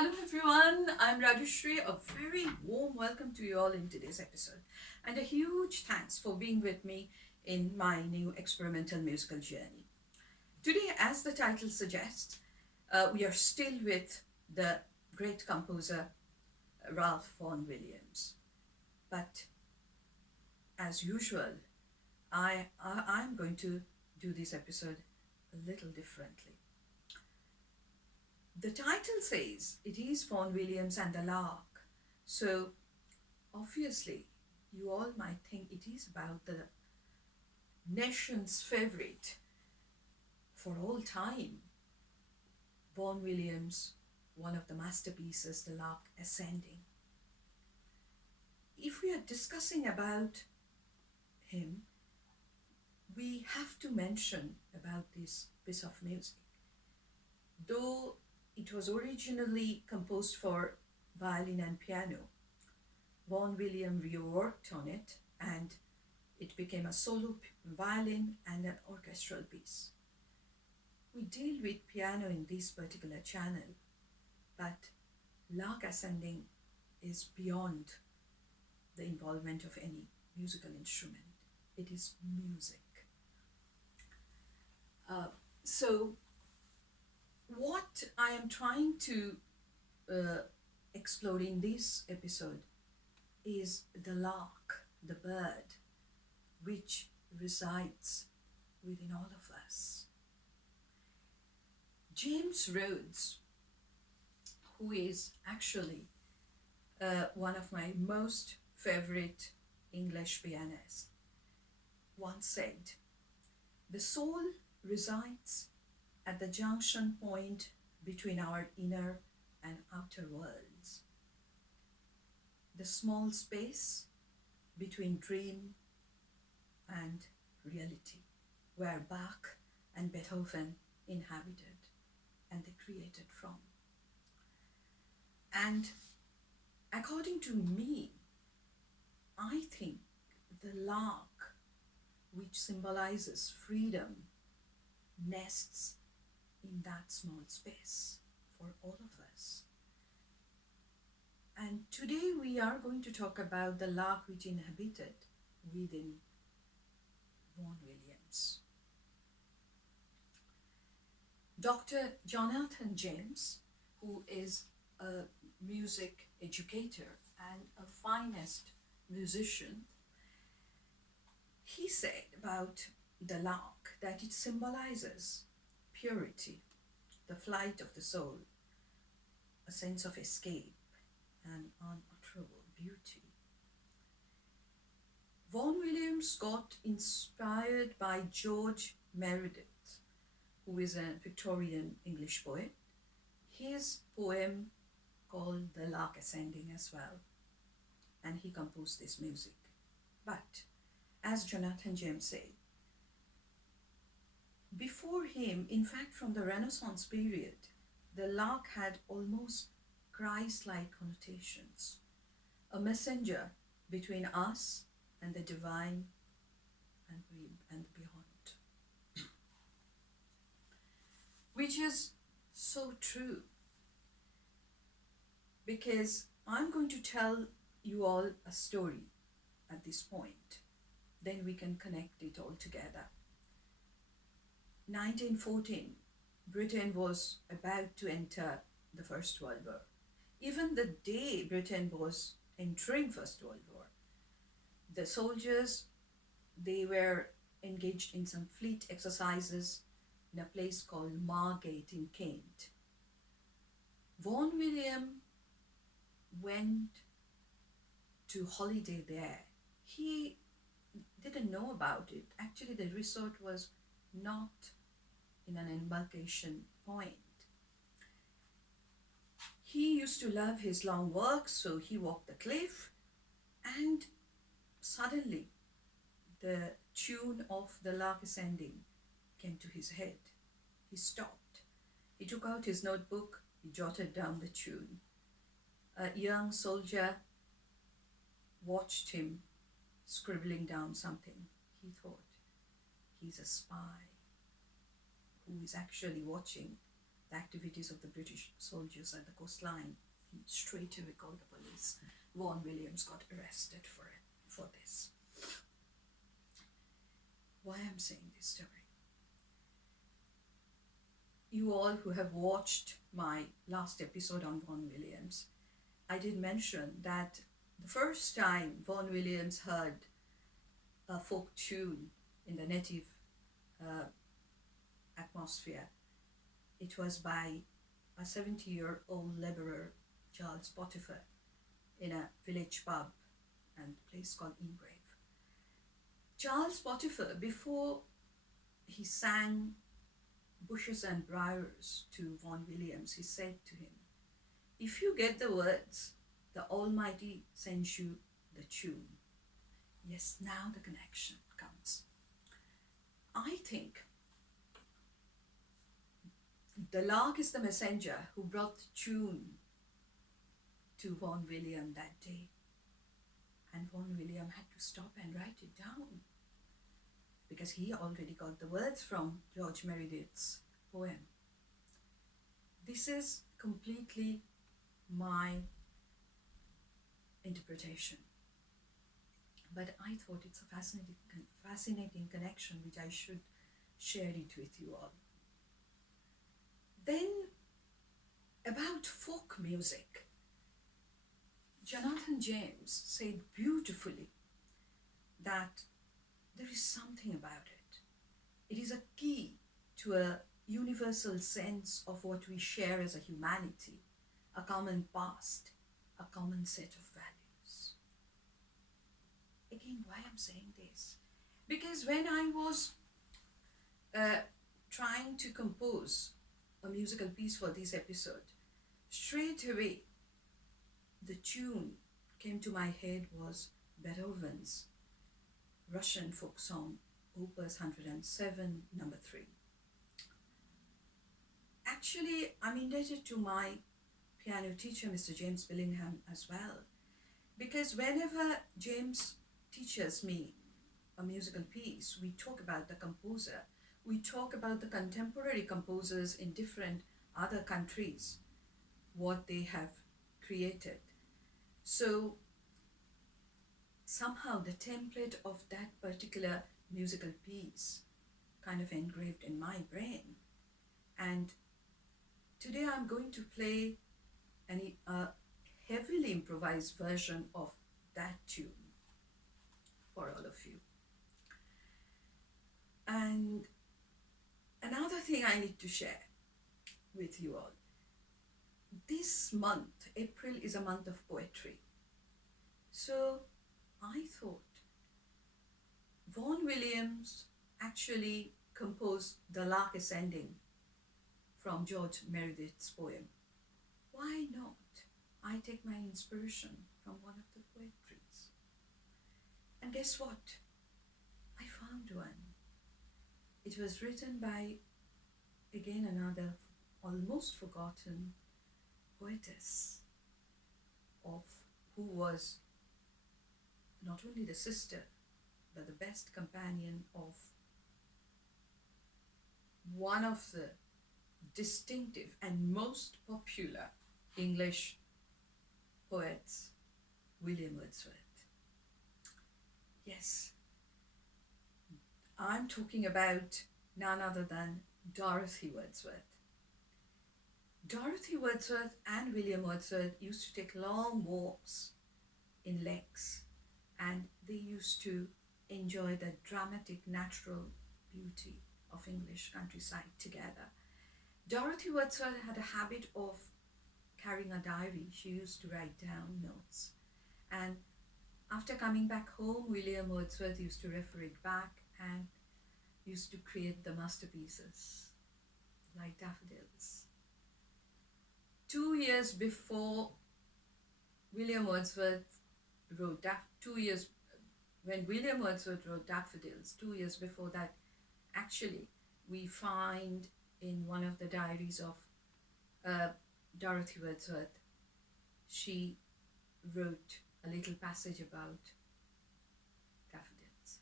Hello everyone, I'm Rajushri. A very warm welcome to you all in today's episode, and a huge thanks for being with me in my new experimental musical journey. Today, as the title suggests, we are still with the great composer Ralph Vaughan Williams. But as usual, I'm going to do this episode a little differently. The title says it is Vaughan Williams and the Lark, so obviously you all might think it is about the nation's favorite for all time, Vaughan Williams, one of the masterpieces, The Lark Ascending. If we are discussing about him, we have to mention about this piece of music. Though it was originally composed for violin and piano, Vaughan Williams reworked on it and it became a solo violin and an orchestral piece. We deal with piano in this particular channel, but Lark Ascending is beyond the involvement of any musical instrument. It is music. So what I am trying to explore in this episode is the lark, the bird, which resides within all of us. James Rhodes, who is actually one of my most favorite English pianists, once said, "The soul resides at the junction point between our inner and outer worlds. The small space between dream and reality, where Bach and Beethoven inhabited and they created from." And according to me, I think the lark, which symbolizes freedom, nests in that small space for all of us. And today we are going to talk about the lark which inhabited within Vaughan Williams. Dr. Jonathan James, who is a music educator and a finest musician, he said about the lark that it symbolizes purity, the flight of the soul, a sense of escape, and unutterable beauty. Vaughan Williams got inspired by George Meredith, who is a Victorian English poet. His poem called The Lark Ascending as well, and he composed this music. But as Jonathan James said, before him, in fact from the Renaissance period, the lark had almost Christ-like connotations, a messenger between us and the divine and beyond, which is so true, because I'm going to tell you all a story at this point, then we can connect it all together. 1914, Britain was about to enter the First World War. Even the day Britain was entering First World War, the soldiers, they were engaged in some fleet exercises in a place called Margate in Kent. Vaughan Williams went to holiday there. He didn't know about it. Actually, the resort was not in an embarkation point. He used to love his long walks, so he walked the cliff, and suddenly the tune of The Lark Ascending came to his head. He stopped. He took out his notebook. He jotted down the tune. A young soldier watched him scribbling down something. He thought, he's a spy who is actually watching the activities of the British soldiers at the coastline, he straight away called the police. Vaughan Williams got arrested for this. Why I'm saying this story? You all who have watched my last episode on Vaughan Williams, I did mention that the first time Vaughan Williams heard a folk tune in the native atmosphere, it was by a 70-year-old labourer, Charles Potiphar, in a village pub and place called Ingrave. Charles Potiphar, before he sang Bushes and Briars to Vaughan Williams, he said to him, "If you get the words, the Almighty sends you the tune." Yes, now the connection comes. I think the Lark is the messenger who brought the tune to Vaughan William that day. And Vaughan William had to stop and write it down, because he already got the words from George Meredith's poem. This is completely my interpretation. But I thought it's a fascinating connection which I should share it with you all. Then, about folk music, Jonathan James said beautifully that there is something about it. It is a key to a universal sense of what we share as a humanity, a common past, a common set of values. Again, why I'm saying this? Because when I was trying to compose a musical piece for this episode, straight away the tune came to my head was Beethoven's Russian folk song, Opus 107, number 3. Actually, I'm indebted to my piano teacher, Mr. James Billingham, as well, because whenever James teaches me a musical piece, we talk about the composer, we talk about the contemporary composers in different other countries, what they have created. So somehow the template of that particular musical piece kind of engraved in my brain. And today I'm going to play a heavily improvised version of that tune for all of you. And another thing I need to share with you all. This month, April, is a month of poetry. So I thought Vaughan Williams actually composed The Lark Ascending from George Meredith's poem. Why not? I take my inspiration from one of the poetries. And guess what? I found one. It was written by, again, another almost forgotten poetess of who was not only the sister but the best companion of one of the distinctive and most popular English poets, William Wordsworth. Yes, I'm talking about none other than Dorothy Wordsworth. Dorothy Wordsworth and William Wordsworth used to take long walks in lakes, and they used to enjoy the dramatic natural beauty of English countryside together. Dorothy Wordsworth had a habit of carrying a diary. She used to write down notes. And after coming back home, William Wordsworth used to refer it back and used to create the masterpieces like daffodils. 2 years before William Wordsworth wrote when William Wordsworth wrote Daffodils, 2 years before that, actually, we find in one of the diaries of Dorothy Wordsworth, she wrote a little passage about daffodils.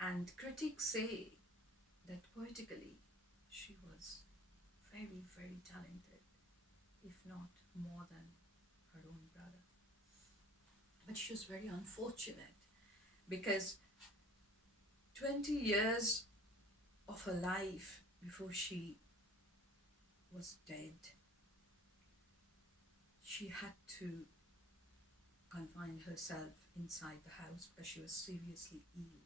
And critics say that poetically she was very, very talented, if not more than her own brother. But she was very unfortunate because 20 years of her life before she was dead, she had to confine herself inside the house because she was seriously ill.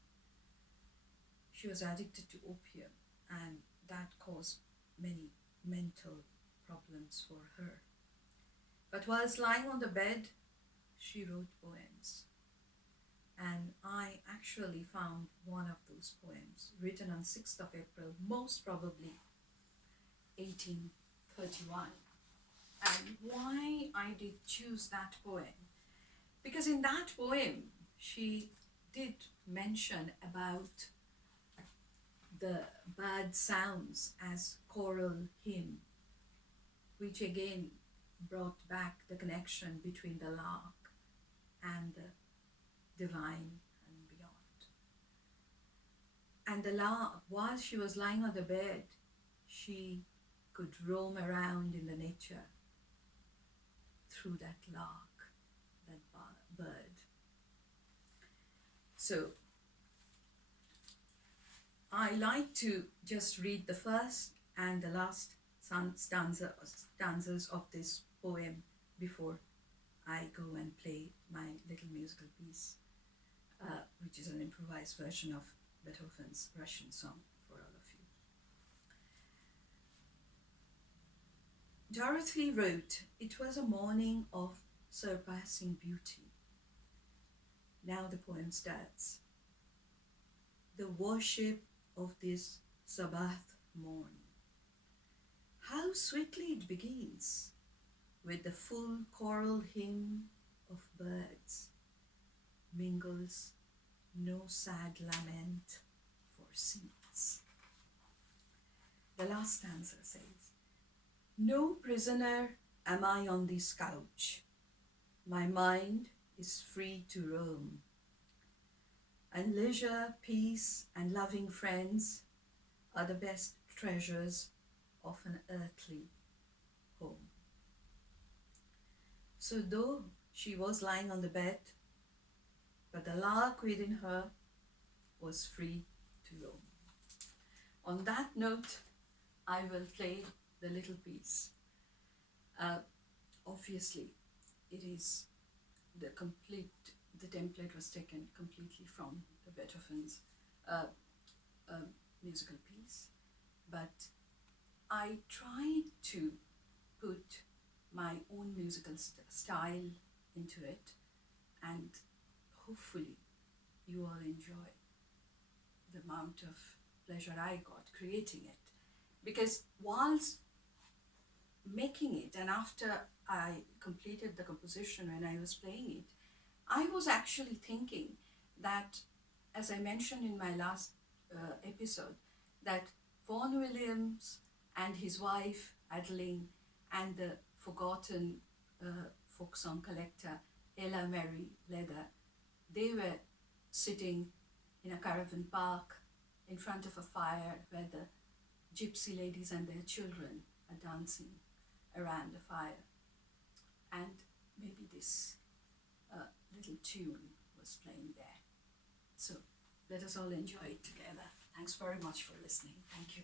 She was addicted to opium, and that caused many mental problems for her. But whilst lying on the bed, she wrote poems. And I actually found one of those poems written on 6th of April, most probably 1831. And why I did choose that poem? Because in that poem, she did mention about the bird sounds as choral hymn, which again brought back the connection between the lark and the divine and beyond. And the lark, while she was lying on the bed, she could roam around in the nature through that lark, that bird. So I like to just read the first and the last stanzas of this poem before I go and play my little musical piece, which is an improvised version of Beethoven's Russian song for all of you. Dorothy wrote, "It was a morning of surpassing beauty." Now the poem starts. The worship of this Sabbath morn. How sweetly it begins with the full choral hymn of birds, mingles no sad lament for sins. The last stanza says, no prisoner am I on this couch. My mind is free to roam. And leisure, peace, and loving friends are the best treasures of an earthly home. So though she was lying on the bed, but the lark within her was free to roam. On that note, I will play the little piece. Obviously, it is the template was taken completely from the Beethoven's musical piece, but I tried to put my own musical style into it, and hopefully you all enjoy the amount of pleasure I got creating it. Because whilst making it, and after I completed the composition when I was playing it, I was actually thinking that, as I mentioned in my last episode, that Vaughan Williams and his wife Adeline and the forgotten folk song collector Ella Mary Leather, they were sitting in a caravan park in front of a fire where the gypsy ladies and their children are dancing around the fire. And maybe this little tune was playing there. So let us all enjoy it together. Thanks very much for listening. Thank you.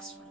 next one.